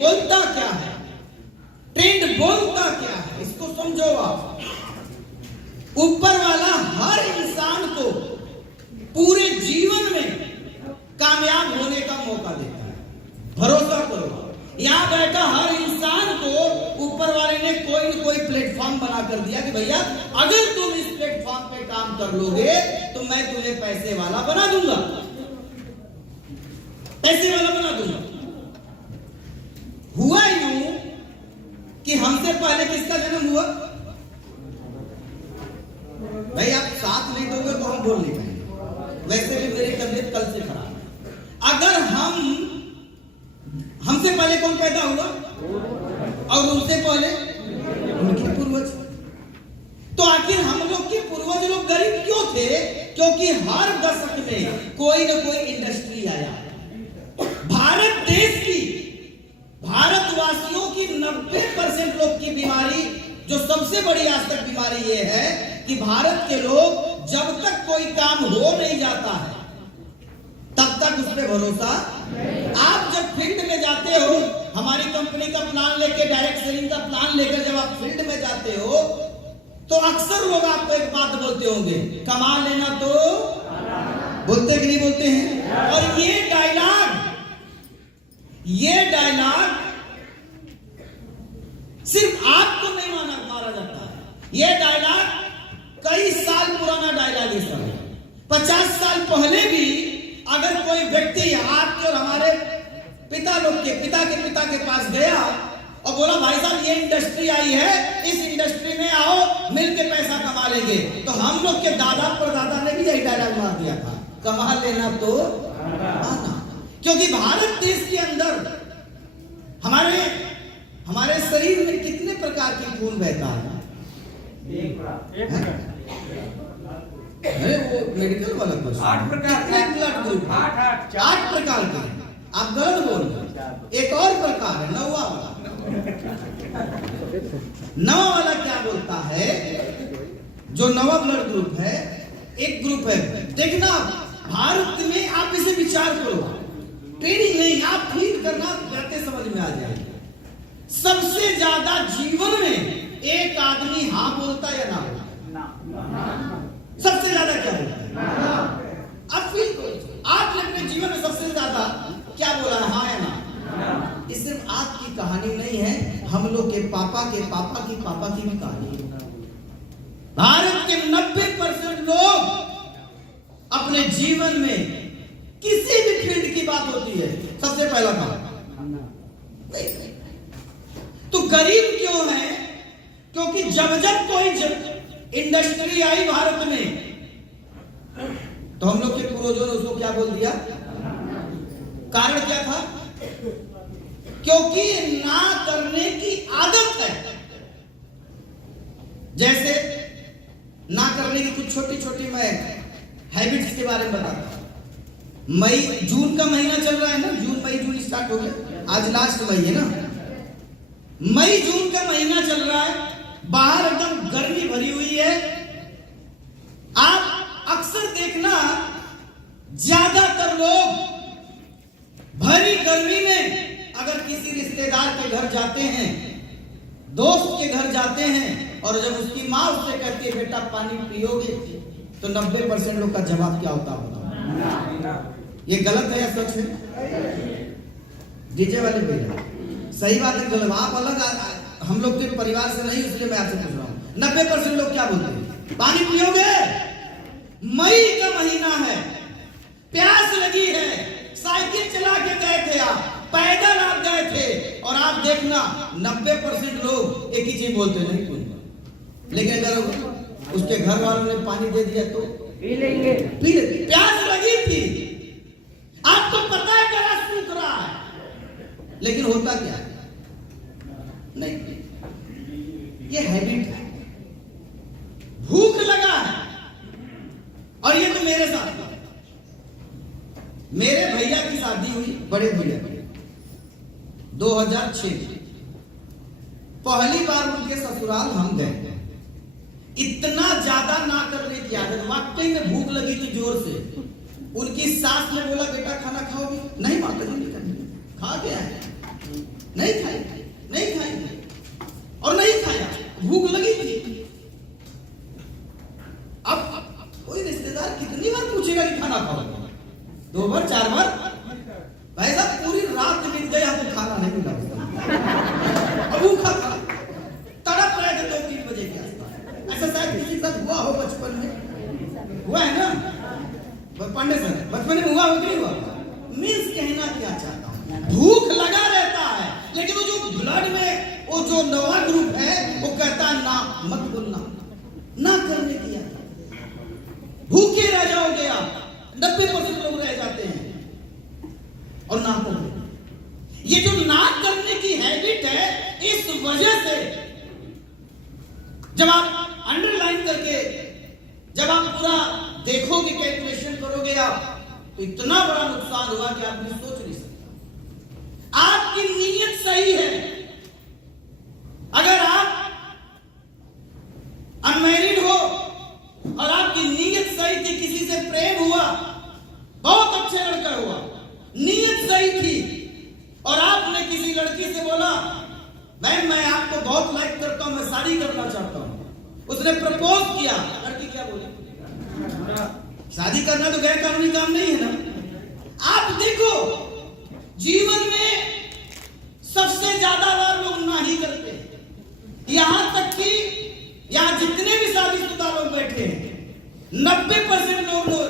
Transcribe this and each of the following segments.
बोलता क्या है, ट्रेंड बोलता क्या है, इसको समझो आप। ऊपर वाला हर इंसान को पूरे जीवन में कामयाब होने का मौका देता है, भरोसा करो। यहां बैठा हर इंसान को ऊपर वाले ने कोई न कोई प्लेटफॉर्म बना कर दिया कि भैया अगर तुम इस प्लेटफॉर्म पे काम कर लोगे तो मैं तुम्हें पैसे वाला बना दूंगा, पैसे वाला बना दूंगा। हुआ यूं कि हमसे पहले किसका जन्म हुआ? भाई आप साथ नहीं दोगे तो हम बोल नहीं पाएंगे। वैसे भी मेरी तबीयत कल से खराब है। अगर हमसे पहले कौन पैदा हुआ और उनसे पहले उनके पूर्वज। तो आखिर हम लोग के पूर्वज लोग गरीब क्यों थे? क्योंकि हर दशक में कोई ना कोई इंडस्ट्री आया। भारत देश की, भारतवासियों की 90% लोग की बीमारी, जो सबसे बड़ी आज तक बीमारी ये है कि भारत के लोग जब तक कोई काम हो नहीं जाता है तब तक उस पर भरोसा। आप जब फील्ड में जाते हो, हमारी कंपनी का प्लान लेके, डायरेक्ट सेलिंग का प्लान लेकर जब आप फील्ड में जाते हो तो अक्सर लोग आपको एक बात बोलते होंगे, कमा लेना तो बोलते कि नहीं बोलते हैं? और ये डायलॉग सिर्फ आपको नहीं मारा जाता है। ये डायलॉग कई साल पुराना डायलॉग है। 50 साल पहले भी अगर कोई व्यक्ति आपके और हमारे पिता के पास गया और बोला भाई साहब ये इंडस्ट्री आई है, इस इंडस्ट्री में आओ मिलके पैसा कमा लेंगे, तो हम लोग के दादा परदादा ने भी यही डायलॉग मार दिया था, कमा लेना तो आना। क्योंकि भारत देश के अंदर हमारे शरीर में कितने प्रकार की खून बहता है? अरे वो मेडिकल वाला क्वेश्चन, 8 प्रकार के ब्लड ग्रुप, 8 प्रकार के। आप गलत बोल रहे। एक और प्रकार है, 9वां वाला। 9वां वाला क्या बोलता है? जो 9वां ब्लड ग्रुप है, एक ग्रुप है, देखना भारत में आप इसे विचार करो, ट्रेनिंग नहीं, आप फील करना, जाते समझ में आ जाएगा। सबसे ज्यादा जीवन में एक आदमी हाँ बोलता है या ना बोलता? सबसे ज्यादा क्या बोलता है? अब फील करो, आपने अपने जीवन में सबसे ज्यादा क्या बोला है, हाँ या ना? ये सिर्फ आपकी कहानी नहीं है, हम लोग के पापा की भी कहानी है। भारत के 90% लोग अपने जीवन में किसी भी फील्ड की बात होती है, सबसे पहला काम। तो गरीब क्यों है? क्योंकि जब कोई इंडस्ट्री आई भारत में तो हम लोग के पूर्वजों ने उसको क्या बोल दिया? कारण क्या था? क्योंकि ना करने की आदत है। जैसे ना करने की कुछ छोटी छोटी मैं हैबिट्स के बारे में बताता हूं। जून का महीना चल रहा है ना, जून स्टार्ट हो गया, आज लास्ट मई है ना। जून का महीना चल रहा है, बाहर एकदम गर्मी भरी हुई है। आप अक्सर देखना ज्यादातर लोग भरी गर्मी में अगर किसी रिश्तेदार के घर जाते हैं, दोस्त के घर जाते हैं, और जब उसकी माँ उससे कहती है बेटा पानी पियोगे, तो 90% लोग का जवाब क्या होता होगा? ये गलत है या सच है? डीजे वाले भैया सही बात है गलत? आप अलग, हम लोग के परिवार से नहीं, इसलिए मैं आपसे पूछ रहा हूँ। 90% लोग क्या बोलते हैं? पानी पियोगे? मई का महीना है, प्यास लगी है, साइकिल चला के गए थे आप, पैदल आप गए थे, और आप देखना 90% लोग एक ही चीज बोलते नहीं कोई। लेकिन अगर उसके घर वालों ने पानी दे दिया तो पी लेंगे। प्यास लगी थी, आपको पता है गला सूख रहा है, लेकिन होता क्या है? नहीं, ये हैबिट है। भूख लगा है, और ये तो मेरे साथ था। मेरे भैया की शादी हुई, बड़े भैया की, 2006। पहली बार उनके ससुराल हम गए। इतना ज्यादा ना करने की आदत, वाकई में भूख लगी थी जोर से। उनकी सास ने बोला बेटा खाना खाओगे? नहीं माता जी, खा गया है। नहीं खाएंगे, नहीं खाएंगे और नहीं खाया, भूख लगी थी। अब कोई रिश्तेदार कितनी बार पूछेगा कि खाना खाओ? 2 बार 4 बार? भाई साहब पूरी रात बीत गई, हमको खाना नहीं मिला। अब भूखा था, तड़प रहे थे 2-3 बजे के आसपास। ऐसा शायद किसी के साथ हुआ हो बचपन में, हुआ है ना पांडे सर? बचपन में हुआ हो कि नहीं हुआ? मीन्स कहना क्या चाहता हूं, भूख लगा रहता है, लेकिन वो जो ब्लड में वो जो नवा ग्रुप है वो कहता है ना मत बोलना, ना करने की आदत। भूखे रह जाओगे आप, 90% लोग रह जाते हैं और ना करने। ये जो ना करने की हैबिट है, इस वजह से जब आप अंडरलाइन करके जब आप पूरा देखोगे, कैलकुलेशन करोगे आप, तो इतना बड़ा नुकसान हुआ कि आप नहीं सोच नहीं सकते। आपकी नीयत सही है। अगर आप अनमैरिड हो और आपकी नीयत सही थी, किसी से प्रेम हुआ, बहुत अच्छे लड़का हुआ, नीयत सही थी, और आपने किसी लड़की से बोला मैम मैं आपको बहुत लाइक करता हूं, मैं शादी करना चाहता हूं, उसने प्रपोज किया, लड़की क्या बोली? शादी करना तो गैर कानूनी काम नहीं है ना। आप देखो जीवन में सबसे ज्यादा बार लोग ना ही करते हैं, यहां तक कि यहां जितने भी शादीशुदा लोग बैठे हैं, 90%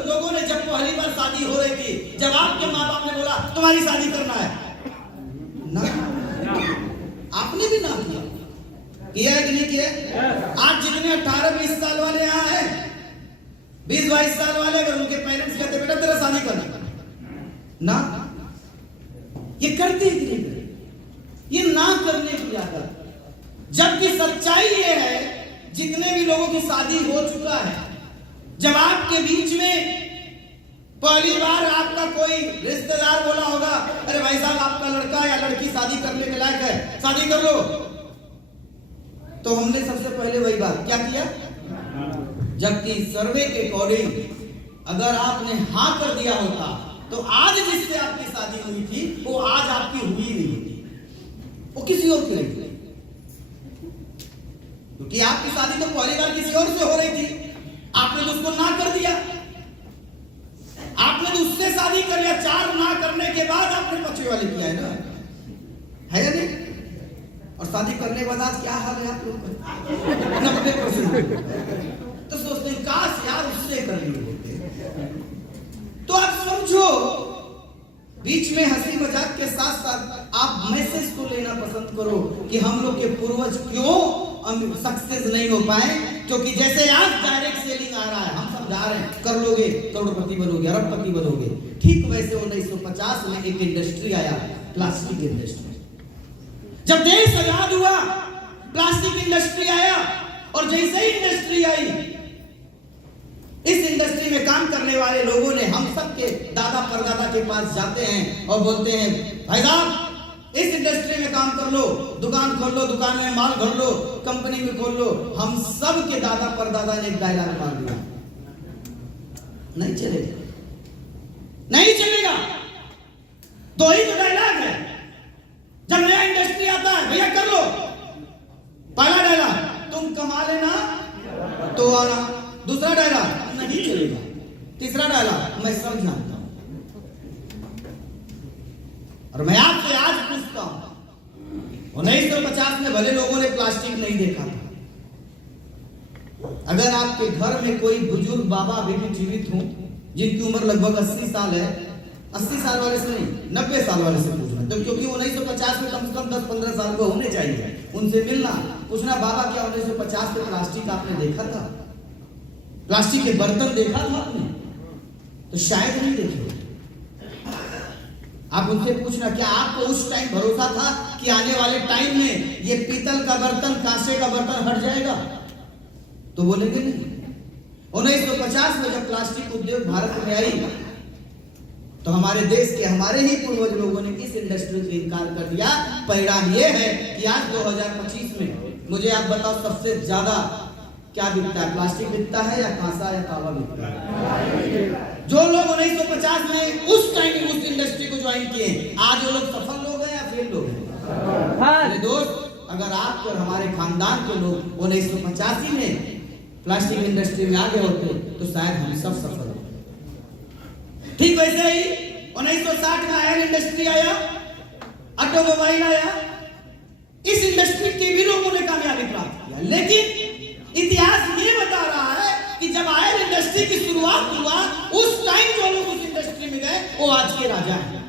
लोगों ने जब पहली बार शादी हो रही थी, जब आपके माँ बाप ने बोला तुम्हारी शादी करना है, ना आपने भी ना किया है कि नहीं किया? आज जितने 18-20 साल वाले यहाँ हैं, 20-22 साल वाले, अगर उनके पेरेंट्स कहते बेटा तेरा शादी करना, ना ये करते ही नहीं, ये ना करने की आदत। जबकि सच्चाई ये है, जितने भी लोगों की शादी हो चुका है, जब आपके बीच में पहली बार आपका कोई रिश्तेदार बोला होगा अरे भाई साहब आपका लड़का या लड़की शादी करने के लायक है, शादी कर लो, तो हमने सबसे पहले वही बात क्या किया? जबकि सर्वे के अकॉर्डिंग अगर आपने हाँ कर दिया होता तो आज जिससे आपकी शादी हुई थी वो आज आपकी हुई नहीं होती, वो किसी और की रही थी, क्योंकि आपकी शादी तो पहली बार किसी और से हो रही थी, आपने तो उसको ना कर दिया, आपने तो उससे शादी कर लिया, 4 ना करने के बाद आपने 5वीं वाली किया है ना, है या नहीं? और शादी करने के बाद आज क्या हाल है आप लोग का? 90% तो सोचते हैं काश यार उससे कर लिए होते। तो आप समझो, बीच में हंसी मजाक के साथ साथ आप मैसेज को लेना पसंद करो कि हम लोग के पूर्वज क्यों सक्सेस नहीं हो पाए, क्योंकि जैसे आज डायरेक्ट सेलिंग आ रहा है, हम सब जा रहे हैं, कर लोगे करोड़पति बनोगे, अरबपति बनोगे, ठीक वैसे 1950 में एक इंडस्ट्री आया, प्लास्टिक इंडस्ट्री। जब देश आजाद हुआ प्लास्टिक इंडस्ट्री आया, और जैसे ही इंडस्ट्री आई, इस इंडस्ट्री में काम करने वाले लोगों ने हम सब के दादा परदादा के पास जाते हैं और बोलते हैं भाई साहब इस इंडस्ट्री में काम कर लो, दुकान खोल लो, दुकान में माल भर लो, कंपनी में खोल लो। हम सब के दादा परदादा ने एक डायलॉग मार दिया, नहीं चलेगा, नहीं चलेगा। तो ही तो डायलॉग है, जब नया इंडस्ट्री आता है भैया कर लो, पहला डायलॉग तुम कमा लेना तो आना, दूसरा डायलॉग नहीं चलेगा, तीसरा डायलॉग मैं सब जानता हूं। और मैं आपसे आज पूछता हूं, 1950 में भले लोगों ने प्लास्टिक नहीं देखा था, अगर आपके घर में कोई बुजुर्ग बाबा अभी भी जीवित हो, जिनकी उम्र लगभग 80 साल है, 80 साल वाले से नहीं 90 साल वाले से पूछना, तो क्योंकि 1950 में कम से कम 10-15 साल को होने चाहिए, उनसे मिलना, पूछना बाबा क्या 1950 में प्लास्टिक आपने देखा था, प्लास्टिक के बर्तन देखा था आपने? तो शायद नहीं देखे। आप उनसे पूछना क्या आपको उस टाइम भरोसा था कि आने वाले टाइम में ये पीतल का बर्तन, कांसे का बर्तन हट जाएगा? तो बोलेंगे नहीं। 1950 में जब प्लास्टिक उद्योग भारत में आई तो हमारे देश के हमारे ही पूर्वज लोगों ने इस इंडस्ट्री से इनकार कर दिया। परिणाम ये है कि आज 2025 में मुझे आप बताओ सबसे ज्यादा क्या बिकता है? प्लास्टिक बिकता है या कांसा या तांबा बिकता है? जो लोग 1950 में उस टाइम उस इंडस्ट्री को ज्वाइन किए, आज वो लोग सफल लोग हैं या फेल लोग हैं? मेरे दोस्त, अगर आप और हमारे खानदान के लोग 1985 में प्लास्टिक इंडस्ट्री में आगे होते तो शायद हम सब सफल होते। ठीक वैसे ही 1960 में आयल इंडस्ट्री आया, ऑटोमोबाइल आया, इस इंडस्ट्री के भी लोगों ने कामयाबी प्राप्त किया। लेकिन इतिहास ये बता रहा है कि जब आयल इंडस्ट्री की शुरुआत हुआ उस टाइम जो लोग उस इंडस्ट्री में गए वो आज के राजा हैं।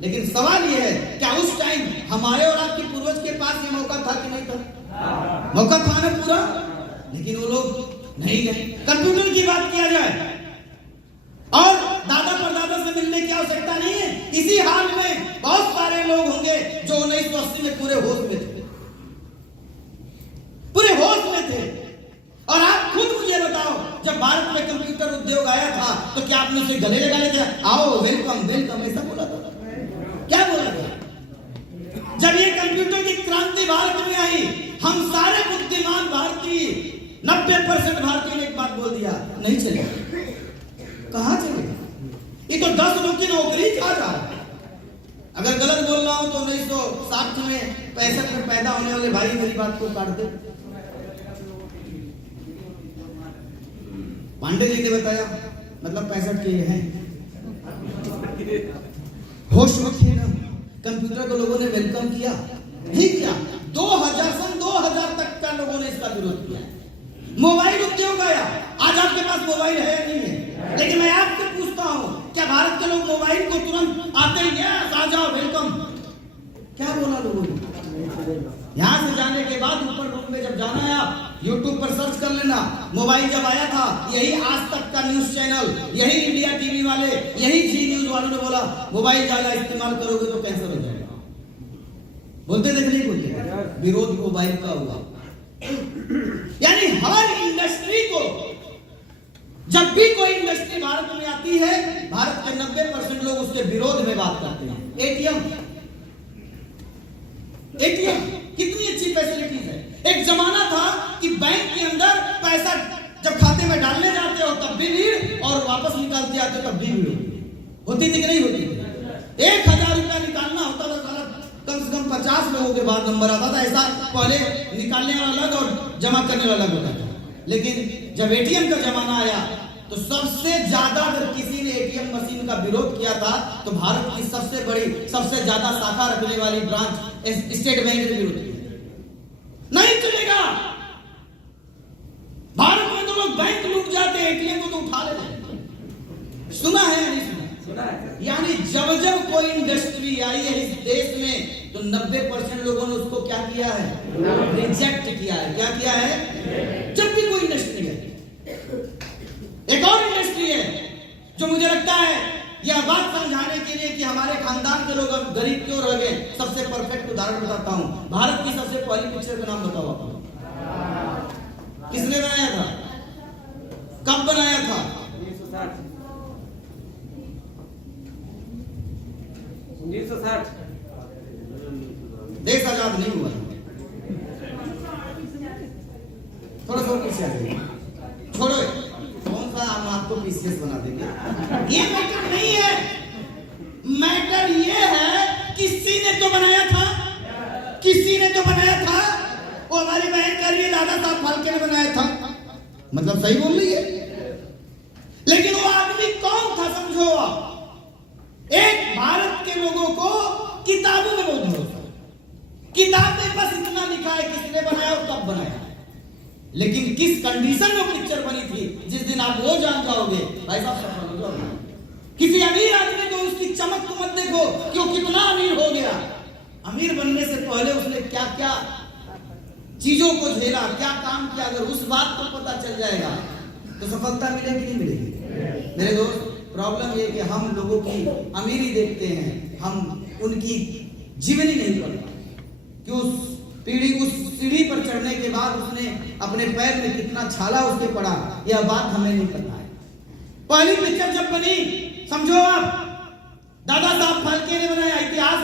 लेकिन सवाल ये है, क्या उस टाइम हमारे और आपके पूर्वज के पास ये मौका था कि नहीं था? मौका था ना पूरा, लेकिन वो लोग नहीं गए। कंप्यूटर की बात किया जाए और दादा परदादा से मिलने की आवश्यकता नहीं है। इसी हाल में बहुत सारे लोग होंगे जो 1980 में पूरे होश में थे, पूरे होश में थे। और आप खुद मुझे बताओ, जब भारत में कंप्यूटर उद्योग आया था तो क्या आपने उसे गले लगा लिया, आओ वेलकम वेलकम, ऐसा बोला था? क्या बोला था? जब ये कंप्यूटर की क्रांति भारत में आई, हम सारे बुद्धिमान भारतीय 90% भारतीय ने एक बात बोल दिया, नहीं चलेगा। कहां चलेगा? ये तो 10 लोग की नौकरी खा जा रहा है। अगर गलत बोल रहा हूं तो 1960 में 65 में पैदा होने वाले भाई मेरी बात को काट दे। पांडे जी ने बताया, मतलब 65 के हैं। होश रखिए ना, कंप्यूटर को लोगों ने वेलकम किया नहीं किया? 2000 तक का लोगों ने इसका विरोध किया। मोबाइल उद्योग आया, आज आपके पास मोबाइल है या नहीं है? लेकिन मैं आपसे पूछता हूं, क्या भारत के लोग मोबाइल को तुरंत आते ही आ जाओ वेलकम, क्या बोला लोगों ने? यहां से जाने के बाद ऊपर रूम में जब जाना है, आप YouTube पर सर्च कर लेना। मोबाइल जब आया था, यही आज तक का न्यूज चैनल, यही इंडिया टीवी वाले, यही जी न्यूज वालों ने बोला मोबाइल ज्यादा इस्तेमाल करोगे तो कैंसर हो जाएगा। बोलते थे नहीं बोलते? विरोध मोबाइल का हुआ। यानी हर इंडस्ट्री को, जब भी कोई इंडस्ट्री भारत में आती है, भारत के 90% लोग उसके विरोध में बात करते हैं। एटीएम कितनी अच्छी फैसिलिटीज है। एक जमाना था कि बैंक के अंदर पैसा जब खाते में डालने जाते हो तब भी भीड़, और वापस निकालते आते तब भी भीड़ होती थी कि नहीं होती थी? 1000 रुपया निकालना होता था, कम से कम 50 लोगों के बाद नंबर आता था। ऐसा पहले निकालने वाला अलग और जमा करने वाला अलग होता था। लेकिन जब एटीएम का जमाना आया तो सबसे ज्यादा अगर किसी ने एटीएम मशीन का विरोध किया था तो भारत की सबसे बड़ी, सबसे ज्यादा शाखा रखने वाली ब्रांच स्टेट बैंक ने विरोध किया। नहीं चलेगा, भारत में तो लोग बैंक लूट जाते हैं, एटीएम को तो उठा लेते। सुना है या नहीं सुना? यानी जब जब कोई इंडस्ट्री आई है इस देश में तो 90% लोगों ने उसको क्या किया है? रिजेक्ट किया है। क्या किया है? जब भी कोई इंडस्ट्री है। एक और इंडस्ट्री है जो मुझे लगता है यह बात समझाने के लिए कि हमारे खानदान के लोग अब गरीब क्यों रह गए, सबसे परफेक्ट उदाहरण बताता हूं। भारत की सबसे पहली पिक्चर का नाम बताओ आपको। किसने बनाया था? कब बनाया था? 1960। देश आजाद नहीं हुआ। थोड़ा सा पीछे आ जाइए, छोड़ो, कौन सा हम आपको पीसीएस बना देंगे। ये मैटर नहीं है, मैटर ये है किसी ने तो बनाया था, किसी ने तो बनाया था। वो हमारी बहन का लिए दादा साहब फाल्के ने बनाया था, मतलब सही बोल रही है। लेकिन वो आदमी कौन था समझो आप? एक भारत के लोगों को किताबों में बहुत भरोसा, किताब में बस इतना लिखा है किसने बनाया और कब बनाया, लेकिन किस कंडीशन में पिक्चर बनी थी, जिस दिन आप वो जान जाओगे भाई साहब सफल हो जाओगे। किसी अमीर आदमी को उसकी चमक को मत देखो कि वो कितना अमीर हो गया। अमीर बनने से पहले उसने क्या क्या चीजों को झेला, क्या काम किया, अगर उस बात को पता चल जाएगा तो सफलता मिलेगी नहीं मिलेगी। मेरे दोस्त, प्रॉब्लम ये कि हम लोगों की अमीरी देखते हैं, हम उनकी जीवनी नहीं पढ़ते कि उस सीढ़ी पर चढ़ने के बाद उसने अपने पैर में कितना छाला उसके पड़ा, यह बात हमें नहीं पता है। पहली पिक्चर जब बनी, समझो आप, दादा साहब फाल्के ने बनाया। इतिहास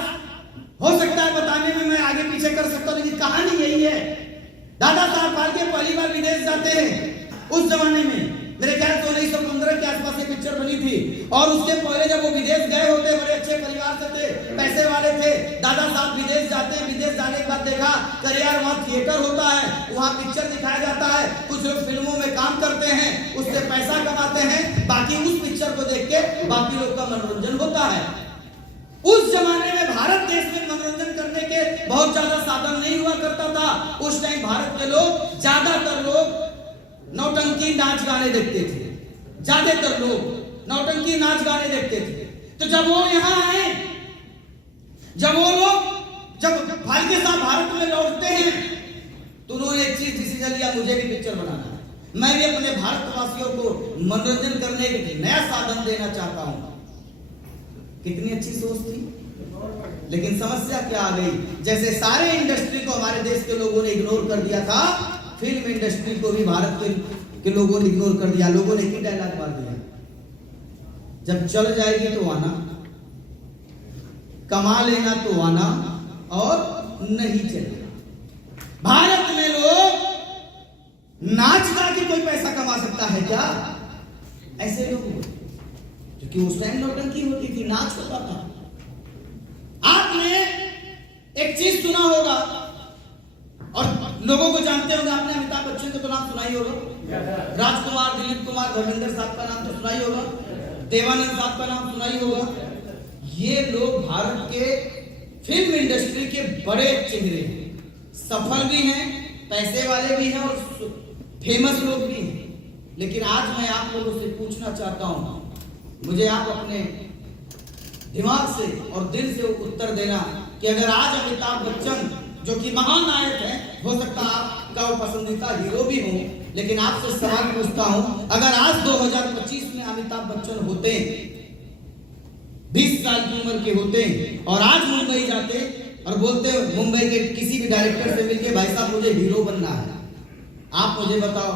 हो सकता है बताने में मैं आगे पीछे कर सकता हूं, लेकिन कहानी यही है। दादा साहब फाल्के पहली बार विदेश जाते हैं। उस जमाने में मेरे ख्याल से 1915 के आसपास ये पिक्चर बनी थी, और उसके पहले जब वो विदेश गए होते, बड़े अच्छे परिवार से थे, पैसे वाले थे। दादा साहब विदेश जाते हैं, विदेश जाने के बाद देखा थिएटर होता है, वहां पिक्चर दिखाया जाता है, कुछ लोग फिल्मों में काम करते हैं, उससे पैसा कमाते हैं, बाकी उस पिक्चर को देख के बाकी लोग का मनोरंजन होता है। उस जमाने में भारत देश में मनोरंजन करने के बहुत ज्यादा साधन नहीं हुआ करता था। उस टाइम भारत के लोग, ज्यादातर लोग नौटंकी नाच गाने देखते थे, ज्यादातर लोग नौटंकी नाच गाने देखते थे। तो जब वो यहाँ आए, जब वो लोग जब फाल्के साहब भारत में लौटते हैं, तो उन्होंने एक चीज डिसीजन लिया, मुझे भी पिक्चर बनाना है, मैं भी अपने भारतवासियों को मनोरंजन करने के नया साधन देना चाहता हूं। कितनी अच्छी सोच थी। लेकिन समस्या क्या आ गई, जैसे सारे इंडस्ट्री को हमारे देश के लोगों ने इग्नोर कर दिया था, फिल्म इंडस्ट्री को भी भारत के लोगों ने इग्नोर कर दिया। लोगों ने एक डायलॉग मार दिया, जब चल जाएगी तो आना, कमा लेना तो आना, और नहीं चलेगा। भारत में लोग नाच गा के कोई पैसा कमा सकता है क्या? ऐसे लोग, क्योंकि उस टाइम नौटंकी होती थी, नाच होता था। आपने एक चीज सुना होगा और लोगों को जानते होंगे, आपने अमिताभ बच्चन का तो नाम सुना ही होगा, राजकुमार, दिलीप कुमार, धर्मेंद्र साहब का नाम तो सुना ही होगा, देवानंद साहब का नाम सुना ही होगा। ये लोग भारत के फिल्म इंडस्ट्री के बड़े चेहरे हैं, सफल भी हैं, पैसे वाले भी हैं और फेमस लोग भी हैं। लेकिन आज मैं आप लोगों से पूछना चाहता हूं, मुझे आप अपने दिमाग से और दिल से उत्तर देना कि अगर आज अमिताभ बच्चन, जो कि महान नायक है, हो सकता है आपका वो पसंदीदा हीरो भी हो, लेकिन आपसे सवाल पूछता हूं, अगर आज 2025 में अमिताभ बच्चन होते, 20 साल की उम्र के होते और आज मुंबई जाते और बोलते मुंबई के किसी भी डायरेक्टर से मिलके, भाई साहब मुझे हीरो बनना है, आप मुझे बताओ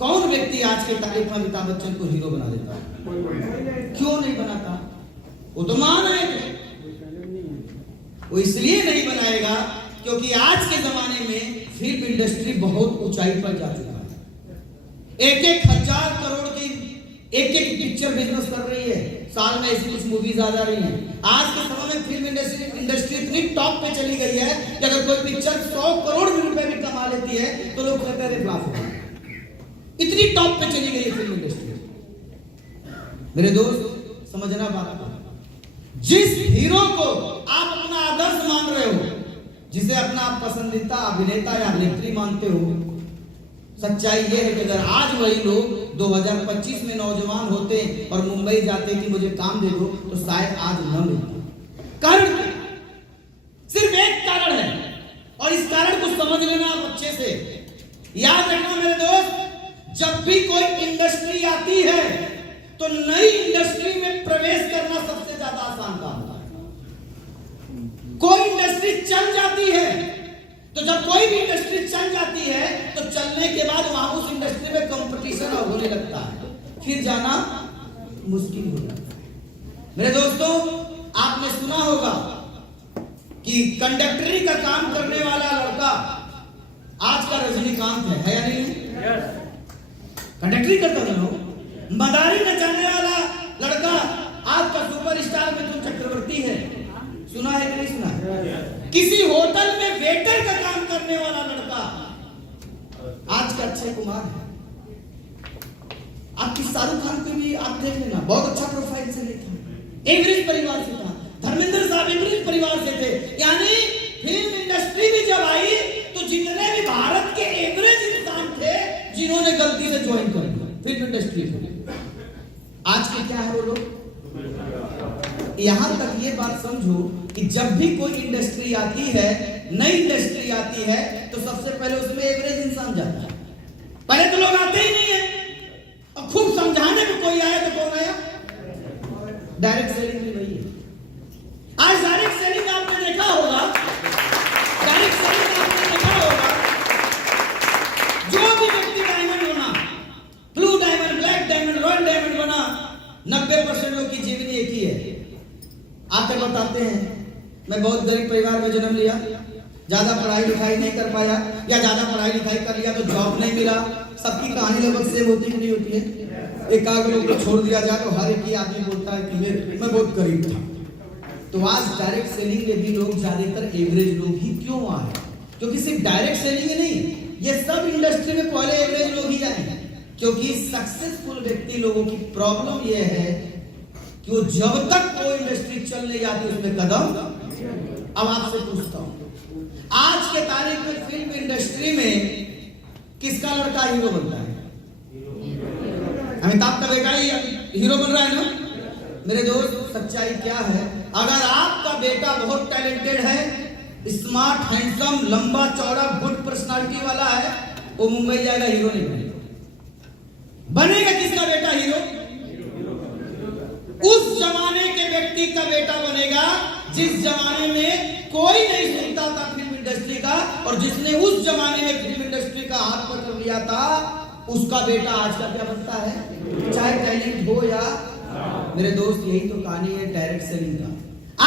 कौन व्यक्ति आज के तारीख में अमिताभ बच्चन को हीरो बना देता है? क्यों नहीं बनाता? वो तो महान है। वो इसलिए नहीं बनाएगा क्योंकि आज के जमाने में फिल्म इंडस्ट्री बहुत ऊंचाई पर जा चुका है। 1,000 करोड़ की एक पिक्चर बिजनेस कर रही है, साल में ऐसी कुछ मूवीज आ जा रही हैं। आज के समय में फिल्म इंडस्ट्री इतनी टॉप पे चली गई है कि अगर कोई पिक्चर 100 करोड़ रुपए भी कमा लेती है तो लोग कहते हैं फ्लॉप है। इतनी टॉप पे चली गई है फिल्म इंडस्ट्री। मेरे दोस्त समझना बात को, जिस हीरो को आप अपना आदर्श मान रहे हो, जिसे अपना पसंदीदा अभिनेता या अभिनेत्री मानते हो, सच्चाई ये है कि अगर आज वही लोग 2025 में नौजवान होते और मुंबई जाते कि मुझे काम दे दो, तो शायद आज न मिलता। कारण सिर्फ एक कारण है, और इस कारण को समझ लेना आप अच्छे से। याद रखना मेरे दोस्त, जब भी कोई इंडस्ट्री आती है तो नई इंडस्ट्री में प्रवेश करना सबसे ज्यादा आसान काम होता है। कोई इंडस्ट्री चल जाती है, तो जब कोई भी इंडस्ट्री चल जाती है तो चलने के बाद वहां उस इंडस्ट्री में कंपटीशन होने लगता है, फिर जाना मुश्किल हो जाता है। मेरे दोस्तों, आपने सुना होगा कि कंडक्टरी का काम करने वाला लड़का आज का रजनीकांत है या नहीं? कंडक्टरी करता था ना, मदारी नचाने वाला लड़का आज का सुपरस्टार मिथुन चक्रवर्ती है। सुना है कि नहीं सुना? किसी होटल में वेटर का काम करने वाला लड़का आज का अक्षय कुमार है। आपकी शाहरुख खान को भी आप देख लेना, बहुत अच्छा प्रोफाइल से नहीं था, एवरेज परिवार से था। धर्मेंद्र साहब एवरेज परिवार से थे। यानी फिल्म इंडस्ट्री भी जब आई तो जितने भी भारत के एवरेज इंसान थे, जिन्होंने गलती से ज्वाइन कर दिया फिल्म इंडस्ट्री को, आज के क्या है वो लोग। यहां तक ये बात समझो कि जब भी कोई इंडस्ट्री आती है, नई इंडस्ट्री आती है, तो सबसे पहले उसमें एवरेज इंसान जाता है। पहले तो लोग आते ही नहीं है, और खूब समझाने में कोई आया तो कौन आया? डायरेक्ट सेलिंग में वही है। आज डायरेक्ट सेलिंग आपने देखा होगा, डायरेक्ट सेलिंग आपने देखा होगा, जो भी व्यक्ति डायमंड बना, blue diamond, black diamond, royal diamond बना, 90% लोग की जीवनी एक ही है। आकर बताते हैं मैं बहुत गरीब परिवार में जन्म लिया, ज्यादा पढ़ाई लिखाई नहीं कर पाया, या ज्यादा पढ़ाई लिखाई कर लिया तो जॉब नहीं मिला। सबकी कहानी लगभग सेम होती नहीं होती है। एक आध लोग को छोड़ दिया जाए तो हर एक ही आदमी बोलता है कि मैं बहुत गरीब था। तो आज डायरेक्ट सेलिंग में भी लोग ज्यादातर एवरेज लोग ही क्यों आए? क्योंकि सिर्फ डायरेक्ट सेलिंग ही नहीं, ये सब इंडस्ट्री में पहले एवरेज लोग ही आए, क्योंकि सक्सेसफुल व्यक्ति लोगों की प्रॉब्लम ये है कि वो जब तक वो इंडस्ट्री चल नहीं जाती उसमें कदम। अब आपसे पूछता हूं, आज के तारीख में फिल्म इंडस्ट्री में किसका लड़का हीरो बनता है? अमिताभ का बेटा ही हीरो बन रहा है ना? मेरे दोस्त, सच्चाई क्या है? अगर आपका बेटा बहुत टैलेंटेड है, स्मार्ट, हैंडसम, लंबा चौड़ा, गुड पर्सनालिटी वाला है, वो मुंबई जाएगा, हीरो नहीं बनेगा। बनेगा किसका बेटा हीरो? उस जमाने के व्यक्ति का बेटा बनेगा जिस जमाने में कोई नहीं सुनता था फिल्म इंडस्ट्री का, और जिसने उस जमाने में फिल्म इंडस्ट्री का हाथ पकड़ लिया था, उसका बेटा आज का क्या बनता है, चाहे टैलेंट हो या। मेरे दोस्त, यही तो कहानी है डायरेक्ट सेलिंग का।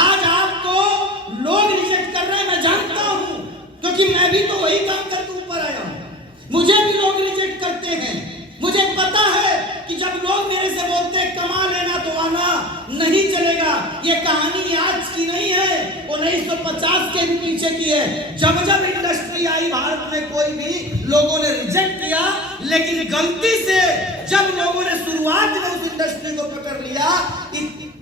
आज आपको लोग रिजेक्ट कर रहे हैं, मैं जानता हूं, क्योंकि मैं भी तो वही काम करके ऊपर आया हूं। मुझे भी लोग रिजेक्ट करते हैं। मुझे पता है कि जब लोग मेरे से बोलते हैं कमा लेना तो आना नहीं चलेगा, ये कहानी आज की नहीं है, 1950 के पीछे की है। जब जब इंडस्ट्री आई भारत में, कोई भी लोगों ने रिजेक्ट किया, लेकिन गलती से जब लोगों ने शुरुआत में उस इंडस्ट्री को पकड़ लिया,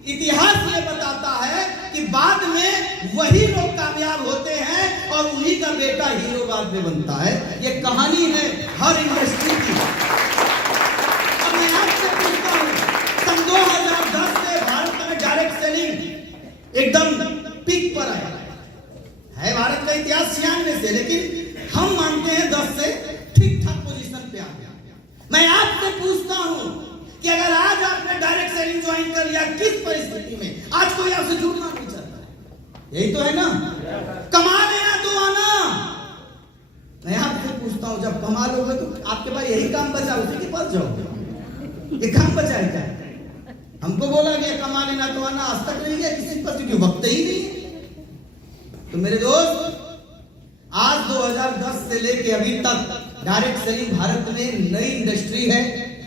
इतिहास ये बताता है कि बाद में वही लोग कामयाब होते हैं और उन्हीं का बेटा हीरो बाद में बनता है। ये कहानी है हर इंडस्ट्री की। अब मैं आपसे पूछता हूं, सन 2010 से भारत में डायरेक्ट सेलिंग एकदम पीक पर आया है। भारत का इतिहास 96 से, लेकिन हम मानते हैं 10 से ठीक ठाक पोजीशन पे आ गया। मैं आपसे पूछता हूं कि अगर आज आपने डायरेक्ट सेलिंग ज्वाइन कर लिया, किस परिस्थिति में? आज कोई आपसे झूठना नहीं चाहता है, यही तो है ना? कमा लेना तो आना। मैं आपसे पूछता हूं, जब कमा लोगे तो आपके पास यही काम बचा, उसी के पास जाओ। ये काम बचा है क्या? हमको बोला गया कमा लेना तो आना, आज तक नहीं गया किसी के पास, क्योंकि वक्त ही नहीं है। तो मेरे दोस्त, आज 2010 से लेके अभी तक डायरेक्ट सेलिंग भारत में नई इंडस्ट्री है।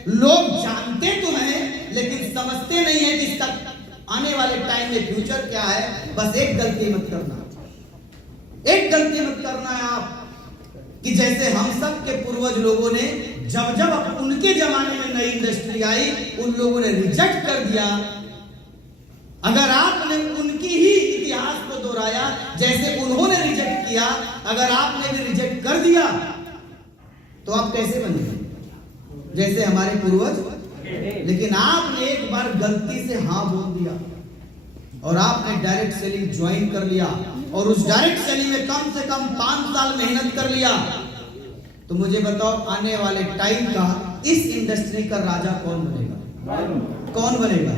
लोग जानते तो हैं, लेकिन समझते नहीं है कि इसका आने वाले टाइम में फ्यूचर क्या है। बस एक गलती मत करना, एक गलती मत करना है आप, कि जैसे हम सब के पूर्वज लोगों ने जब जब उनके जमाने में नई इंडस्ट्री आई, उन लोगों ने रिजेक्ट कर दिया। अगर आपने उनकी ही इतिहास को दोहराया, जैसे उन्होंने रिजेक्ट किया, अगर आपने भी रिजेक्ट कर दिया, तो आप कैसे बनेंगे? जैसे हमारे पूर्वज। लेकिन आपने एक बार गलती से हाँ बोल दिया और आपने डायरेक्ट सेलिंग ज्वाइन कर लिया, और उस डायरेक्ट सेलिंग में कम से कम 5 साल मेहनत कर लिया, तो मुझे बताओ आने वाले टाइम का इस इंडस्ट्री का राजा कौन बनेगा? कौन बनेगा?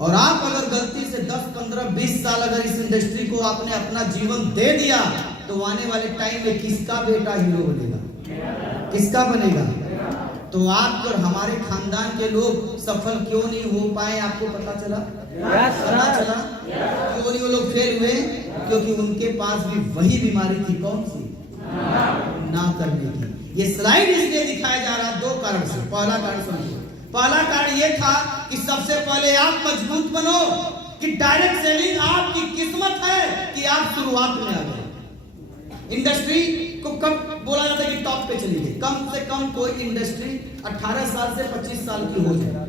और आप अगर गलती से 10, 15, 20 साल अगर इस इंडस्ट्री को आपने अपना जीवन दे दिया, तो आने वाले टाइम में किसका बेटा हीरो बनेगा? किसका बनेगा? तो आप और हमारे खानदान के लोग सफल क्यों नहीं हो पाए, आपको पता चला? पता चला क्यों नहीं वो लोग फेल हुए? क्योंकि उनके पास भी वही बीमारी थी, कौन सी? ना करने की। ये स्लाइड इसलिए दिखाया जा रहा 2 कारण से। पहला कारण समझो। पहला कारण ये था कि सबसे पहले आप मजबूत बनो, कि डायरेक्ट सेलिंग आपकी किस्मत है कि आप शुरुआत में आ गए। इंडस्ट्री को कब बोला जाता है कि टॉप पे चली गई? कम से कम कोई इंडस्ट्री 18 साल से 25 साल की हो जाए,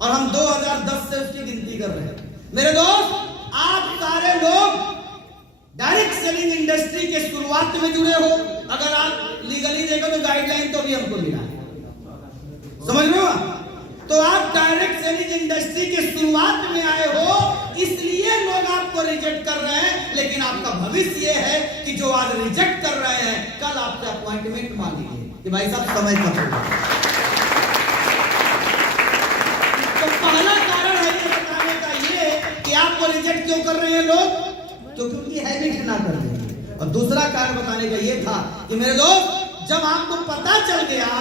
और हम 2010 से उसकी गिनती कर रहे हैं। मेरे दोस्त, आप सारे लोग डायरेक्ट सेलिंग इंडस्ट्री के शुरुआत में जुड़े हो। अगर आप लीगली देखो तो गाइडलाइन तो भी हमको मिला है, समझ रहे हो? तो आप डायरेक्ट सेलिंग इंडस्ट्री के शुरुआत में आए हो, इसलिए लोग आपको रिजेक्ट कर रहे हैं। लेकिन आपका भविष्य ये है कि जो आज रिजेक्ट कर रहे हैं, कल आपसे अपॉइंटमेंट मांगेंगे कि भाई साहब समय कब होगा। तो पहला कारण है ये बताने का ये कि आपको रिजेक्ट क्यों कर रहे हैं लोग, क्योंकि हैबिट ना कर रहे। और दूसरा कारण बताने का ये था कि मेरे दोस्त, जब आपको पता चल गया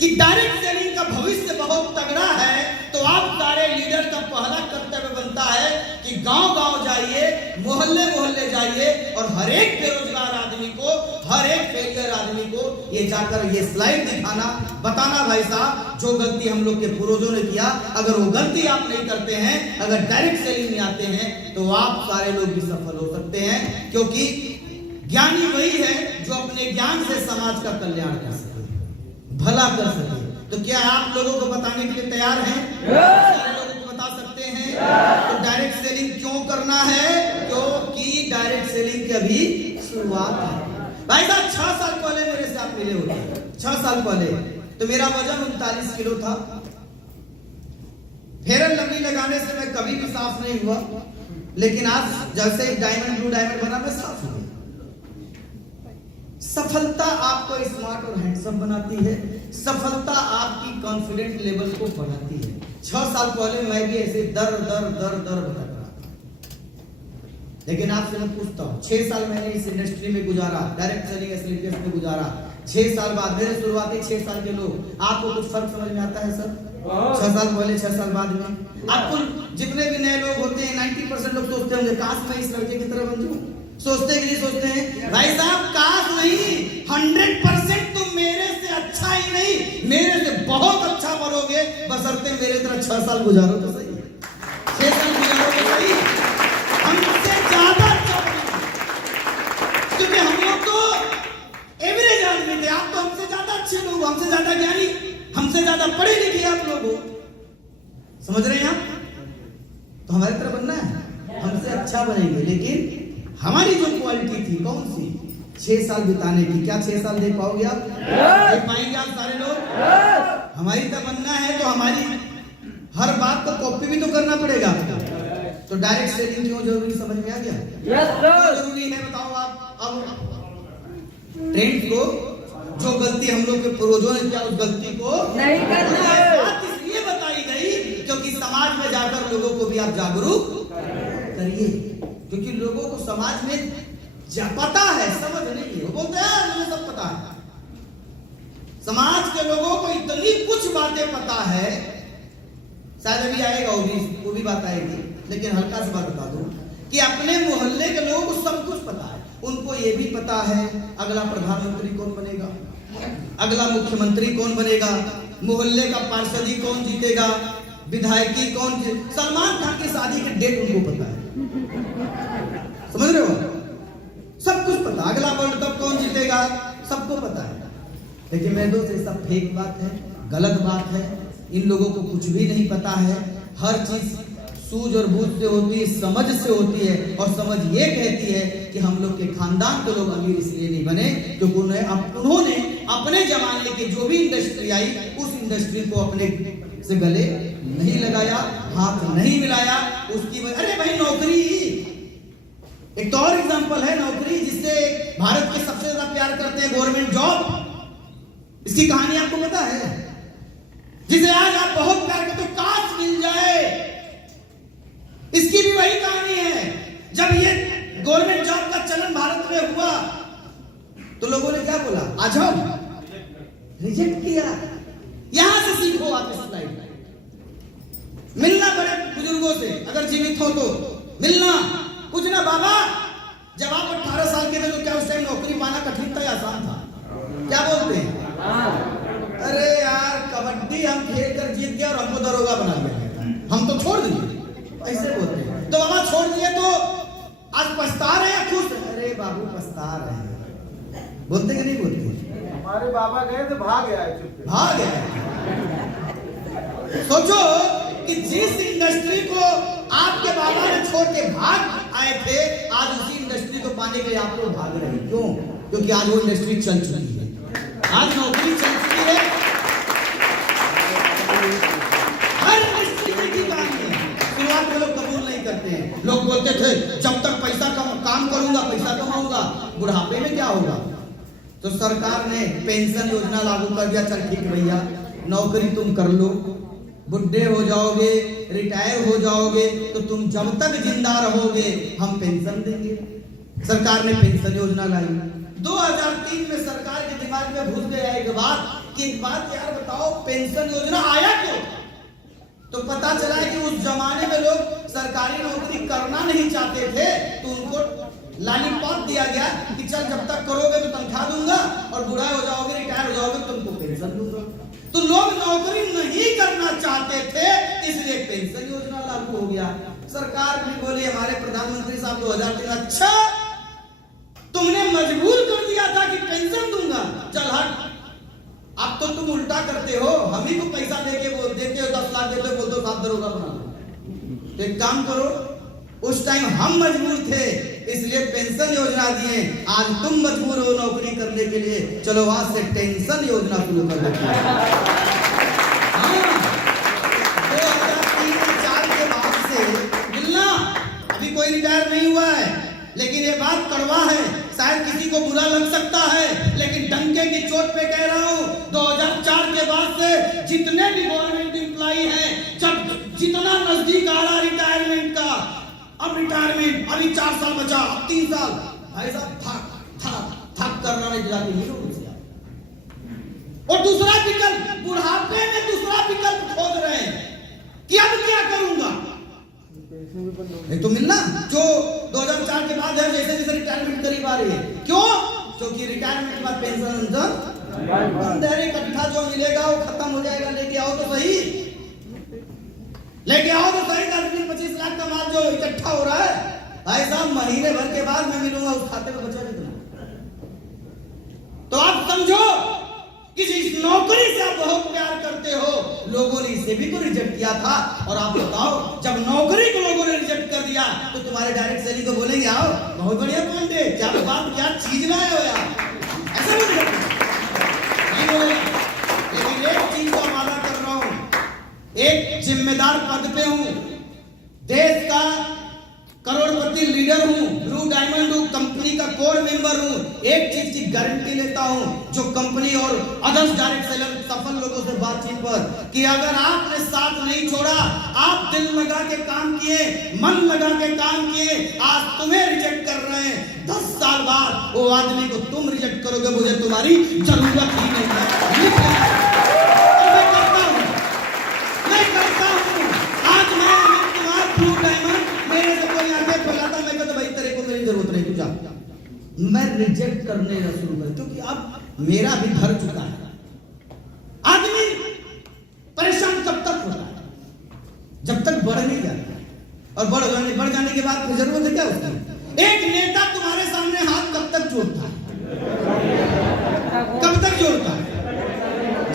कि डायरेक्ट सेलिंग का भविष्य बहुत तगड़ा है, तो आप सारे लीडर का पहला कर्तव्य बनता है कि गांव-गांव जाइए, मोहल्ले-मोहल्ले जाइए, और हर एक बेरोजगार आदमी को, हर एक फेलियर आदमी को ये ये जाकर ये स्लाइड दिखाना, बताना भाई साहब जो गलती हम लोग के पूर्वजों ने किया, अगर वो गलती आप नहीं करते हैं, अगर डायरेक्ट सेलिंग में आते हैं तो आप सारे लोग भी सफल हो सकते हैं, क्योंकि ज्ञानी वही है जो अपने ज्ञान से समाज का कल्याण कर सके, भला कर सके। तो क्या आप लोगों को बताने के लिए तैयार हैं? सारे लोगों को बता सकते हैं? तो डायरेक्ट सेलिंग क्यों करना है? क्योंकि डायरेक्ट सेलिंग की अभी शुरुआत है। भाई साहब 6 साल पहले मेरे से आप मिले होते, 6 साल पहले तो मेरा वजन 39 किलो था। फेयर एंड लवली लगाने से मैं कभी भी साफ नहीं हुआ, लेकिन आज जैसे ही डायमंड ब्लू डायमंड बना मैं साफ हुआ। सफलता आपको स्मार्ट और हैंडसम बनाती है, सफलता आपकी कॉन्फिडेंट लेवल को बढ़ाती है। 6 साल पहले मैं भी ऐसे दर भटक रहा था, लेकिन आपसे मैं पूछता हूँ 6 साल मैंने इस इंडस्ट्री में गुजारा, डायरेक्ट सेलिंग एसएलपीएस में गुजारा। 6 साल बाद मेरे शुरुआती 6 साल के लोग, आपको कुछ फर्क समझ में आता है सर? 6 साल पहले 6 साल बाद में आपको जितने भी नए लोग होते हैं 90% लोग सोचते होंगे काश मैं इस लड़के की तरह बन जाऊं। सोचते कि नहीं सोचते हैं? भाई साहब काश नहीं, 100% तुम मेरे से अच्छा ही नहीं, मेरे से बहुत अच्छा बनोगे, बशर्ते मेरे तरह 6 साल गुजारो तो सही, 6 साल गुजारो तो सही, हमसे ज्यादा अच्छा बनो। क्योंकि हम लोग तो एवरेज आदमी थे, आप तो हमसे ज्यादा अच्छे लोग, हमसे ज्यादा ज्ञानी, हमसे ज्यादा पढ़े लिखे आप लोग हो, समझ रहे हैं आप? तो हमारी तरह बनना है, हमसे अच्छा बनेंगे। लेकिन हमारी जो क्वालिटी थी कौन सी? 6 साल बिताने की। क्या 6 साल दे पाओगे आप? दे पाएंगे आप सारे लोग? हमारी तरह बनना है तो हमारी हर बात को कॉपी भी तो करना पड़ेगा आपको। तो डायरेक्ट सेलिंग क्यों जरूरी, समझ में आ गया? क्यों जरूरी है बताओ आप? अब ट्रेंड को, जो गलती हम लोग के पूर्वजों ने किया उस गलती को नहीं करना है। बात इसलिए बताई गई क्योंकि समाज में जाकर लोगों को भी आप जागरूक करिए, क्योंकि लोगों को समाज में पता है, समझ नहीं है, वो बोलते हैं मुझे सब पता है। समाज के लोगों को इतनी कुछ बातें पता है, शायद अभी आएगा वो भी बात आएगी, लेकिन हल्का सा बात बता दूं कि अपने मोहल्ले के लोगों को सब कुछ पता है। उनको ये भी पता है अगला प्रधानमंत्री कौन बनेगा, अगला मुख्यमंत्री कौन बनेगा, मोहल्ले का पार्षद कौन जीतेगा, विधायकी कौन, सलमान खान की शादी की डेट उनको पता है, समझ रहे हो? सब कुछ पता, अगला वर्ल्ड कप कौन जीतेगा सबको पता है। लेकिन मेरे दोस्त ये सब फेक बात है, गलत बात है। इन लोगों को कुछ भी नहीं पता है। हर चीज सूझ और बूझ से होती है, समझ से होती है, और समझ ये कहती है कि हम लोग के खानदान के लोग अमीर इसलिए नहीं बने क्योंकि उन्होंने अपने जमाने की जो भी इंडस्ट्री आई उस इंडस्ट्री को अपने से गले नहीं लगाया, हाथ नहीं मिलाया। उसकी वजह, अरे भाई नौकरी, एक तो और एग्जांपल है नौकरी जिससे भारत के सबसे ज्यादा प्यार करते हैं, गवर्नमेंट जॉब। इसकी कहानी आपको पता है? जिसे आज आप बहुत प्यार करते हो, काश मिल जाए, इसकी भी वही कहानी है। जब ये गवर्नमेंट जॉब का चलन भारत में हुआ तो लोगों ने क्या बोला? आ जाओ, रिजेक्ट किया। यहां से सीखो आप इस स्लाइड में। मिलना बड़े बुजुर्गों से, अगर जीवित हो तो मिलना, पूछना बाबा जब आप 18 साल के थे तो क्या उस टाइम नौकरी पाना कठिन था या आसान था? क्या बोलते हैं? अरे यार कबड्डी हम खेल कर जीत गया और हमको दरोगा बना दिया, हम तो छोड़ दिए, ऐसे बोलते हैं। तो बाबा छोड़ दिए तो आज पछता रहे हैं, खुश? अरे बाबू पछता रहे हैं, बोलते कि नहीं बोलते? हमारे बाबा गए थे, भाग गया, भाग गया। सोचो कि जिस इंडस्ट्री को आपके बाबा ने छोड़ के भाग आए थे, आज उसी इंडस्ट्री को पाने के लिए आप लोग भाग रहे हैं। क्यों? क्योंकि आज वो इंडस्ट्री चल चुकी है, आज नौकरी चल चुकी है। हर इंडस्ट्री की कहानी है। शुरुआत में लोग कबूल नहीं करते हैं, लोग बोलते थे जब तक पैसा काम करूंगा, पैसा कमाऊंगा, बुढ़ापे में क्या होगा? तो सरकार ने पेंशन योजना लागू कर दिया, चल ठीक भैया नौकरी तुम कर लो, बुढ़े हो जाओगे, रिटायर हो जाओगे तो तुम जब तक जिंदा रहोगे हम पेंशन देंगे। सरकार ने पेंशन योजना लाई। 2003 में सरकार के दिमाग में घुस गया एक बात यार बताओ पेंशन योजना आया क्यों? तो पता चला कि उस जमाने में लोग सरकारी नौकरी करना नहीं चाहते थे, तो उनको लॉलीपॉप दिया गया कि चल जब तक करोगे तो तनख्वाह दूंगा और बुढ़ा हो जाओगे, रिटायर हो जाओगे, तुमको पेंशन दूंगा। तो लोग नौकरी नहीं करना चाहते थे, इसलिए पेंशन योजना लागू हो गया। सरकार भी बोली, हमारे प्रधानमंत्री साहब 2003, अच्छा तुमने मजबूर कर दिया था कि पेंशन दूंगा, चल हट। अब तो तुम उल्टा करते हो, हम ही को पैसा देके बोल देते हो, 10 लाख देते हो, बोलते हो साहब दरोगा बना लो। तो एक काम करो, उस टाइम हम मजबूर थे इसलिए पेंशन योजना दिए, आज तुम मजबूर हो नौकरी करने के लिए, चलो आज से टेंशन योजना शुरू कर देते हैं। हाँ, 2003-4 के बाद से मिलना, अभी कोई रिटायर नहीं हुआ है, लेकिन ये बात कड़वा है, शायद किसी को बुरा लग सकता है, लेकिन डंके की चोट पे कह रहा हूं, 2004 के बाद से जितने भी गवर्नमेंट एम्प्लॉई हैं, जब जितना नजदीक आ रहा रिटायरमेंट का, अब रिटायरमेंट, अभी 4 साल बचा, अब 3 साल, भाई साहब थक करना नहीं जाती नहीं लोग। और दूसरा विकल्प, बुढ़ापे में दूसरा विकल्प खोज रहे हैं कि अब क्या करूंगा। एक तो मिलना जो 2004 के बाद है, जैसे जैसे रिटायरमेंट करीब आ रही है, क्यों? क्योंकि रिटायरमेंट के बाद पेंशन इकट्ठा जो मिलेगा वो खत्म हो जाएगा। लेके आओ तो सही, लेके आओ तो सही, 10-25 लाख का माल जो इकट्ठा हो रहा है, भाई साहब महीने भर के बाद मैं मिलूंगा, उस खाते में बचा कितना। तो आप समझो कि जिस नौकरी से आप बहुत प्यार करते हो, लोगों ने इसे भी तो रिजेक्ट किया था। और आप बताओ, जब नौकरी को लोगों ने रिजेक्ट कर दिया तो तुम्हारे डायरेक्ट सैलरी को बोलेंगे आओ बहुत बढ़िया पॉइंट है, क्या बात, क्या चीज लाए हो यार, ऐसा नहीं बोलेगा। लेकिन एक चीज का वादा कर रहा हूं, एक जिम्मेदार पद पे हूं, देश का करोड़पति लीडर हूं, ब्लू डायमंड हूं, कंपनी का कोर मेंबर हूं, एक चीज की गारंटी लेता हूं, जो कंपनी और अदर्स डायरेक्ट सेलर सफल लोगों से बातचीत पर, कि अगर आपने साथ नहीं छोड़ा, आप दिल लगा के काम किए, मन लगा के काम किए, आज तुम्हें रिजेक्ट कर रहे हैं, 10 साल बाद वो आदमी को तुम रिजेक्ट करोगे, मुझे तुम्हारी जरूरत ही नहीं है। मैं करता हूं, आज मैं तुम्हारा ब्लू डायमंड, मेरे से कोई आगे फैलाता, मैं कहता भाई तेरे को मेरी जरूरत नहीं, तू जा, मैं रिजेक्ट करने ना शुरू कर, क्योंकि अब मेरा भी भर चुका है। आदमी परेशान कब तक होता है? जब तक बढ़ नहीं जाता, और बढ़ जाने के बाद फिर जरूरत है क्या उसकी? एक नेता तुम्हारे सामने हाथ कब तक जोड़ता है? कब तक जोड़ता है?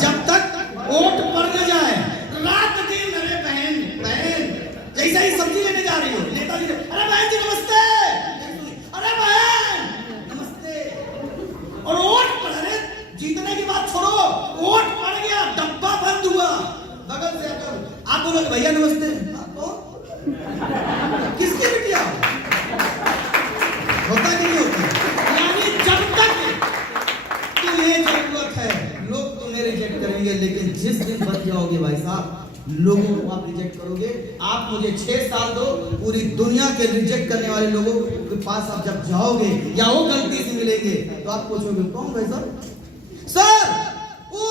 जब तक वोट पड़ न जाए, रात दिन, अरे बहन जैसा ही सब्जी लेने जा रही हो, नेताजी अरे बहन जी नमस्ते, अरे बहन नमस्ते, और वोट पड़, अरे जीतने की बात छोड़ो, वोट पड़ गया, डब्बा बंद हुआ, बगल से आप बोलोगे भैया नमस्ते, किसकी बिटिया होता कि नहीं होता? यानी जब तक तुम्हें जरूरत है लोग तुम्हें रिजेक्ट करेंगे, लेकिन जिस दिन बच जाओगे भाई साहब, लोगों को आप रिजेक्ट करोगे। आप मुझे 6 साल दो, पूरी दुनिया के रिजेक्ट करने वाले लोगों के पास आप जब जाओगे या वो गलती से मिलेंगे तो आप पूछोगे कौन भाई साहब? सर वो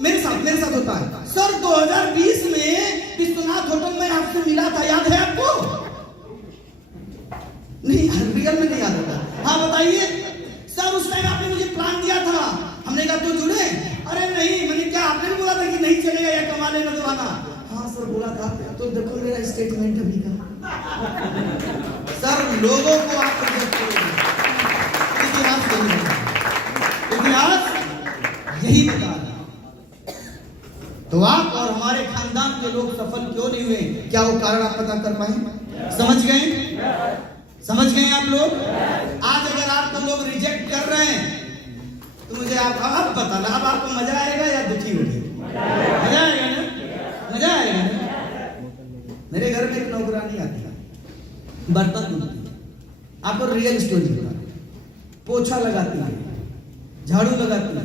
मेरे साथ होता है सर, 2020 में विश्वनाथ होटल में आपसे मिला था, याद है आपको? नहीं, रियल में नहीं याद होता। हाँ बताइए सर, उस टाइम आपने मुझे प्लान दिया था, हमने कहा तो जुड़े, अरे नहीं, मैंने क्या, आपने भी बोला था कि नहीं चलेगा या कमा लेना दीवाना? हाँ सर बोला था, तो देखो मेरा स्टेटमेंट अभी का। सर लोगों को आप रिजेक्ट करोगे, इतिहास यही बता रहा। तो आप और हमारे खानदान के लोग सफल क्यों नहीं हुए? क्या वो कारण आप पता कर पाए? समझ गए आप लोग? आज अगर आपको लोग रिजेक्ट कर रहे हैं तो मुझे आप बताना, अब आपको मजा आएगा या दुखी होगी? मजा आएगा ना? मजा आएगा ना? मेरे घर में एक नौकरानी आती है, बर्तन धुलती है, आपको रियल स्टोरी बता, पोछा लगाती है, झाड़ू लगाती है।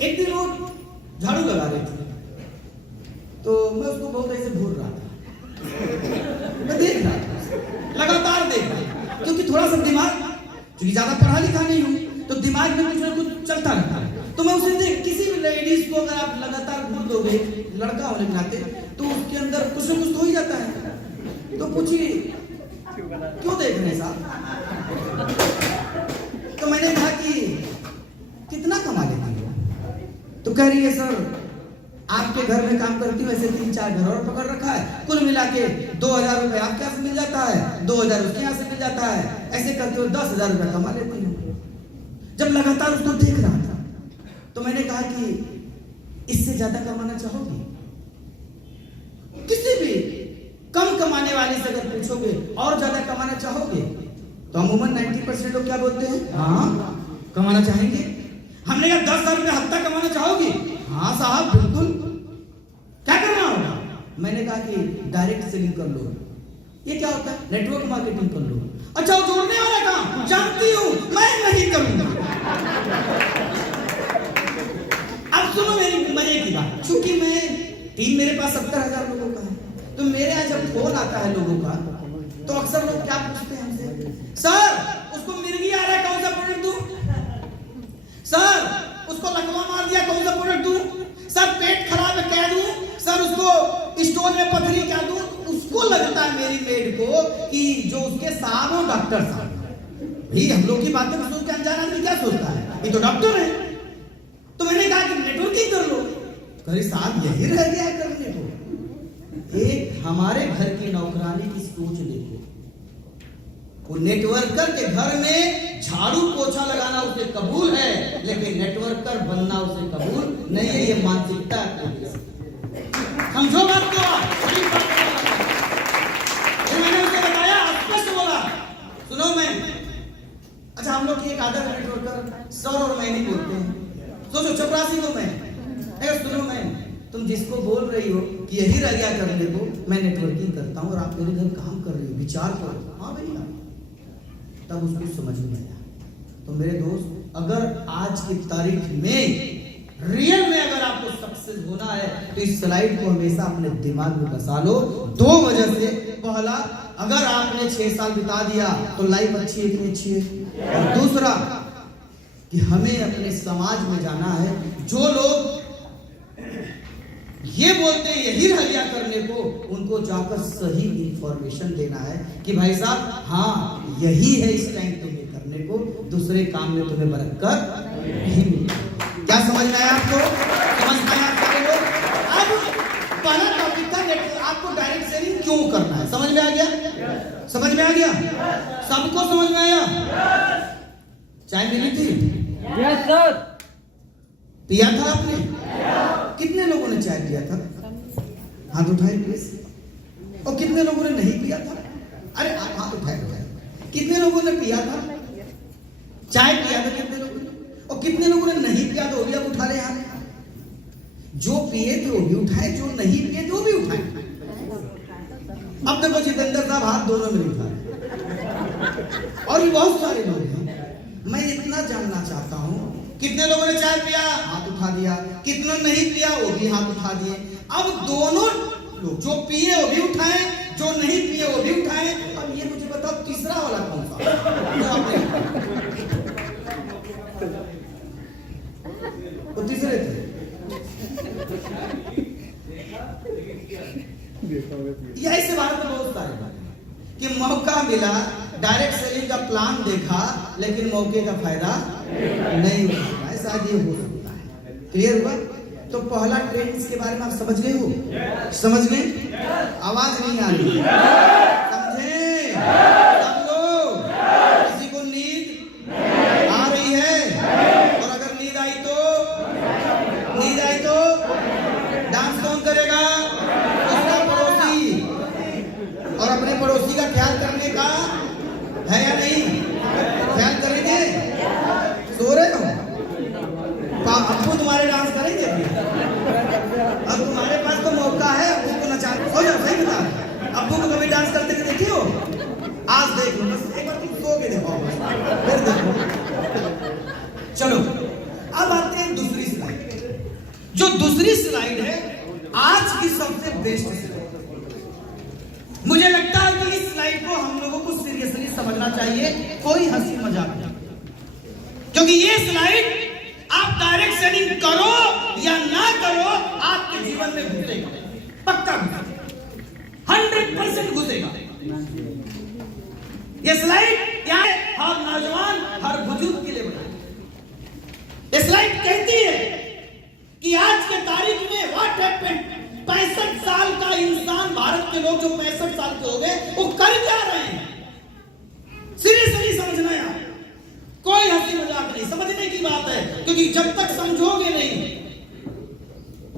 एक दिन वो झाड़ू लगा रही थी, तो मैं उसको बहुत ऐसे घूर रहा था, मैं देख रहा था, लगातार देख रहा था, क्योंकि थोड़ा सा दिमाग, क्योंकि ज्यादा पढ़ा लिखा नहीं हूं, तो दिमाग में कुछ ना कुछ चलता रहता है। तो मैं उसे देख, किसी भी लेडीज को अगर आप लगातार घूर दोगे, लड़का होने के नाते, तो उसके अंदर कुछ ना कुछ तो ही जाता है। तो पूछिए क्यों देख रहे हैं साहब? कह रही है सर आपके घर में काम करती हूँ, ऐसे 3-4 घर और पकड़ रखा है, कुल मिला के 2000 रुपए आपके यहाँ से मिल जाता है, 2000 उसके यहाँ से मिल जाता है, ऐसे करते हुए 10,000 रुपए कमा लेती हूँ। जब लगातार उसको देख रहा था तो मैंने कहा कि इससे ज्यादा कमाना चाहोगी? किसी भी कम कमाने वाले से अगर पूछोगे और ज्यादा कमाना चाहोगे तो अमूमन 90% लोग क्या बोलते हैं, हाँ कमाना चाहेंगे। हमने कहा 10,000 रुपए हफ्ता कमाना चाहोगी? हाँ साहब बिल्कुल। क्या करना होगा? मैंने कहा कि डायरेक्ट सेलिंग कर लो। ये क्या होता है? नेटवर्क मार्केटिंग कर लो। अच्छा वो जोड़ने वाला काम जानती हूँ, मैं नहीं करूंगा। अब सुनो मेरी मजे की बात, चूंकि मैं टीम मेरे पास 70,000 लोगों का है, तो मेरे यहाँ जब फोन आता है लोगों का तो अक्सर लोग क्या पूछते हैं हमसे, सर उसको मिर्गी आ रहा है कौन सा प्रोडक्ट दूं? सर उसको लकवा मार दिया कौन सा प्रोडक्ट दूं? सर पेट खराब है क्या दूं? सर उसको स्टोन में पथरी क्या दूं? उसको लगता है मेरी मेड को कि जो उसके साहब हो डॉक्टर साहब। भाई हम लोग की बातें को सुन के अनजान आदमी क्या सोचता है, ये तो डॉक्टर है। तो मैंने कहा कि नेटवर्किंग कर लो। कहीं साहब यही रह गया है करने को। एक हमारे घर की नौकरानी की सोच देखो, वो नेटवर्कर के घर में झाड़ू पोछा लगाना उसे कबूल है, लेकिन नेटवर्कर बनना उसे कबूल नहीं है। ये मानसिकता है, समझो बात को। मैंने उसे बताया, स्पष्ट बोला, सुनो मैं, अच्छा हम लोग की एक आदत है नेटवर्कर सर और मैं नहीं बोलते हैं। सोचो चपरासी को मैं, सुनो मैं, तुम जिसको बोल रही हो कि यही रह गया करने को, मैं नेटवर्किंग करता हूँ और आप मेरे घर काम कर रही हो, विचार करो। हाँ भैया, तब उसको समझ में आया। तो मेरे दोस्त, अगर आज की तारीख में रियल में अगर आपको सक्सेस होना है तो इस स्लाइड को हमेशा अपने दिमाग में बसा लो। 2 वजह से, पहला, अगर आपने 6 साल बिता दिया तो लाइफ अच्छी है कि अच्छी है, और दूसरा कि हमें अपने समाज में जाना है। जो लोग ये बोलते हैं यही रह गया करने को, उनको जाकर सही इंफॉर्मेशन देना है कि भाई साहब हाँ यही है इस टाइम तुम्हें करने को, दूसरे काम में तुम्हें बरकत नहीं मिलेगी। क्या समझ में आया आपको? समझ में आया सारे लोग? अब पहला टॉपिक था आपको डायरेक्ट सेलिंग क्यों करना है, समझ में आ गया? समझ में आ गया? सबको समझ में आया? चाय मिली थी? Yes sir. पिया था आपने? कितने लोगों ने चाय पिया था? हाथ उठाए प्लीज। और कितने लोगों ने नहीं पिया था? अरे आप हाथ उठाए। कितने लोगों ने पिया था? चाय पिया था कितने लोगों ने? और कितने लोगों ने नहीं पिया? तो वो भी अब उठा रहे हैं। जो पिए थे वो भी उठाए, जो नहीं पिए थे वो भी उठाए। अब देखो जितेंद्र साहब हाथ दोनों में उठा रहे, और भी बहुत सारे लोग हैं। मैं इतना जानना चाहता हूं, कितने लोगों ने चाय पिया? हाथ उठा दिया। कितने नहीं पिया? वो भी हाथ उठा दिए। अब दोनों लोग, जो पिए वो भी उठाए, जो नहीं पिए वो भी उठाए। अब ये मुझे बताओ तीसरा वाला कौन सा? वो तीसरे थे। यही से बात में बहुत सारे बात कि मौका मिला, डायरेक्ट सेलिंग का प्लान देखा, लेकिन मौके का फायदा नहीं उठाया। शायद ये हो सकता है। क्लियर हुआ? तो पहला ट्रेंड इसके बारे में आप समझ गए हो? समझ गए? आवाज नहीं आ रही, समझे सब लोग? किसी को नींद आ रही है? और अगर नींद आई तो डांस कौन करेगा? उसका पड़ोसी। और अपने पड़ोसी का ख्याल करने का है या नहीं? ख्याल करेंगे? सो रहे हो? अब्बू तुम्हारे डांस करेंगे? अब तुम्हारे पास तो मौका है अब्बू को नचा। सो जाओ, सही बता। अब्बू को कभी डांस करते हुए देखी हो? आज देख लो, बस एक बार तुम सो के देखो, फिर देखो। चलो अब आते हैं दूसरी स्लाइड। जो दूसरी स्लाइड है आज की सबसे बेस्ट स्लाइड। मुझे लगता है कि इस स्लाइड को हम लोगों को सीरियसली समझना चाहिए, कोई हंसी मजाक नहीं। क्योंकि ये स्लाइड आप डायरेक्ट सेलिंग करो या ना करो, आपके जीवन में घुसेगा, पक्का घुसेगा, 100% घुसेगा। ये स्लाइड क्या है? हर नौजवान, हर बुजुर्ग के लिए बनाई। ये स्लाइड कहती है कि क्योंकि जब तक समझोगे नहीं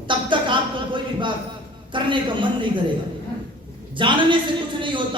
तब तक आपको कोई भी बात करने का मन नहीं करेगा। जानने से कुछ नहीं होता।